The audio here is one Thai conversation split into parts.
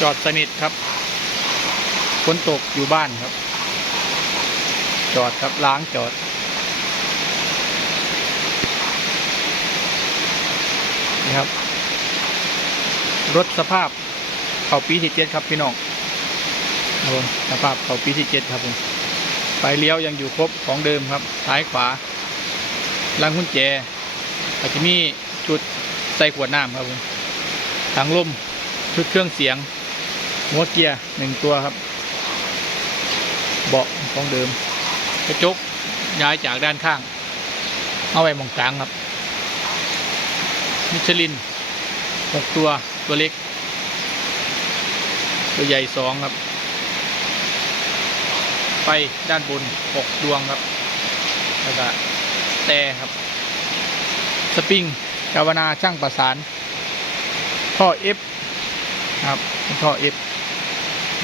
จอดสนิทครับฝนตกอยู่บ้านครับ จอดครับล้างจอด นี่ครับ รถสภาพเขาปีที่เจ็ดครับพี่น้องครับผมสภาพเขาปีที่เจ็ดครับผมไฟเลี้ยวยังอยู่ครบของเดิมครับ ซ้ายขวาลังกุญแจอาจจะมีชุดใส่ขวดน้ำครับผมถังลมชุดเครื่องเสียง หัวเกียร์หนึ่งตัวครับ เบาะของเดิม กระจกย้ายจากด้านข้าง เอาไว้มองกลางครับ มิชลินหกตัวตัวเล็ก ตัวใหญ่สองครับไฟด้านบนหกดวงครับแล้วก็แต่ครับ สปริงกาวนาช่างประสาน ท่อ F ครับท่อ F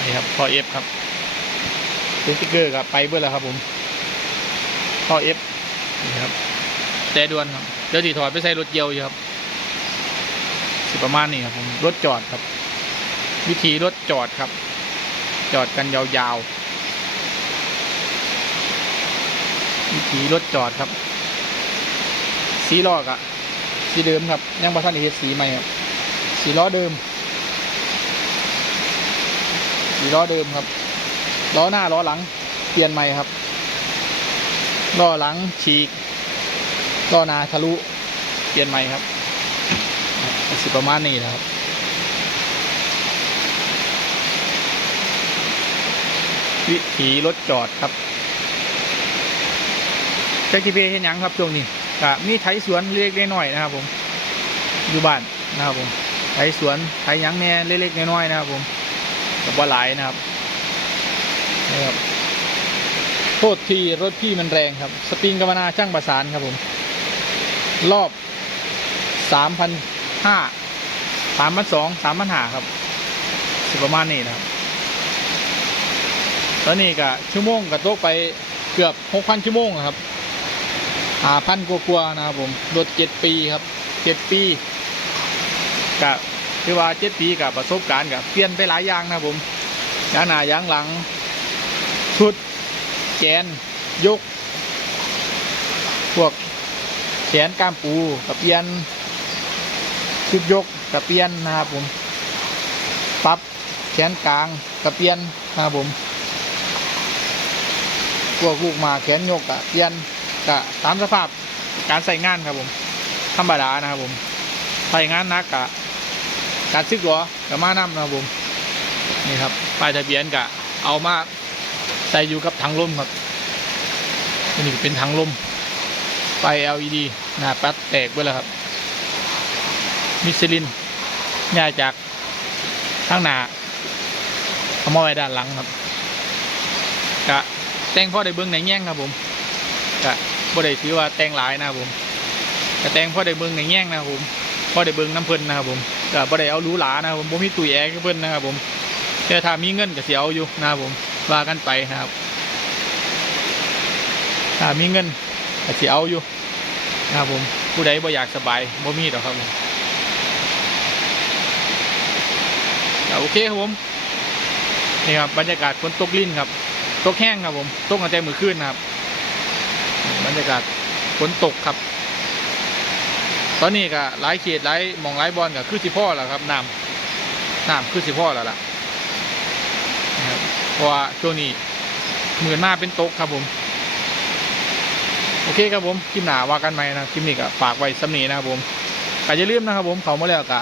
นี่ครับท่อ F ครับเป็นสติ๊กเกอร์ครับไปเบื่อแล้วครับผมท่อ F นี่ครับแต่ด่วนครับเดี๋ยวถีถอดไปใส่รถเกียวอยู่ครับสิประมาณนี้ครับผมรถจอดครับ วิธีรถจอดครับ จอดกันยาวๆวิธีรถจอดครับสีล้อกอะสีเดิมครับยังบะท่านเฮ็ดสีใหม่ครับสีล้อเดิม สีล้อเดิมครับ ล้อหน้าล้อหลัง เปลี่ยนใหม่ครับ ล้อหลังฉีก ล้อหน้าทะลุ เปลี่ยนใหม่ครับสิประมาณนี้นะครับวิถีรถจอดครับแจ็คทีเพเห็นยังครับช่วงนี้ก็มีไถสวนเล็กๆน้อยๆนะครับผม อยู่บ้านนะครับผมไถสวนไถยังแหน่เล็กๆน้อยๆนะครับผม กับว่าหลายนะครับนะครับโทษทีรถพี่มันแรงครับ สปริงกำมนาช่างประสานครับผม รอบสามพันห้าสามพันสองสามพันห้าครับสิประมาณนี้นะครับตอนนี้ก็ชั่วโมงก็ตกไปเกือบหกพันชั่วโมงครับหาพันกว่าๆนะครับผมรถเจ็ดปีครับเจ็ดปีกับ ที่ว่าเจ็ดปีกับประสบการณ์กับเปลี่ยนไปหลายอย่างนะผมยางหน้ายางหลังชุดแกนยก พวกแขนกล้ามปูกับเปลี่ยนชุดยกกระเปียนนะครับผมปรับแขนกลางกระเปียนนะครับผมพวกลูกหมาแขนยกกระเปียนกะตามสภาพการใส่งานครับผมธรรมดานะครับผมใส่งานนักกะ การซึกหัวกับมาน้ำนะครับผมนี่ครับป้ายทะเบียนกะเอามาใส่อยู่กับถังลมครับอันนี่เป็นถังลมไฟ LED หน้าปัดแตกไปแล้วครับ มิชลินย้ายจากข้างหน้าเอามาไว้ด้านหลังครับกะแต่งพ่อได้เบิ้งในแง่งครับผมกะบ่ได้ถือว่าแต่งหลายนะครับผมกะแต่งพ่อได้เบิ้งในแง่งนะครับผมพ่อได้เบิ้งน้ำเพิ่นนะครับผม กะบ่ได้เอาหรูหรานะครับผมบ่มีตุยแอร์เพิ่นนะครับ ผมแต่ถ้ามีเงินก็เสียเอาอยู่นะครับผมว่ากันไปนะครับถ้ามีเงินก็เสียเอาอยู่นะครับผมผู้ใดบ่อยากสบายบ่มีดอกครับผมโอเคครับผมนี่ครับบรรยากาศฝนตกลิ่นครับ ตกแห้งครับผมตกตั้งแต่มือคืนนะครับ บรรยากาศฝนตกครับ อนนี้ก็หลายเขตหลายมองหลายบอลก็คือสิพ่อแล้วครับน้ำน้ำคือสิพ่อแล้วล่ะเพราะว่าช่วงนี้เหมือนมาเป็นตกครับผม โอเคครับผมคลิปหนาว่ากันไหมนะคลิปนี้ก็ฝากไว้สำนีนะครับผมก็อย่าลืมนะครับ ผมเขามาแล้วก็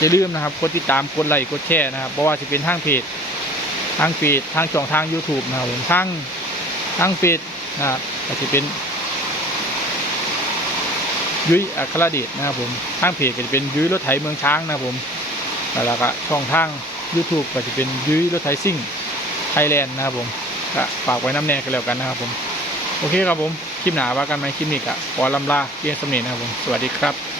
อย่าลืมนะครับกดติดตามกดไลค์กดแชร์นะครับเพราะว่าจะเป็นทางเพจทางฟีดทางช่องทาง YouTube นะครับผมทางทางฟีดนะครับก็จะเป็น ยุ้ยอัครเดชนะครับผมทางเพจก็จะเป็นยุ้ยรถไถเมืองช้างนะครับผมแล้วก็ช่องทาง YouTube ก็จะเป็นยุ้ยรถไถซิ่งไทยแลนด์นะครับผมก็ฝากไว้น้ำแน่กันแล้วกันนะครับผมโอเคครับผมคลิปหนาว่ากันไหมคลิปนี้ก็ขอลำลาเพียงสำเนียนะครับผมสวัสดีครับ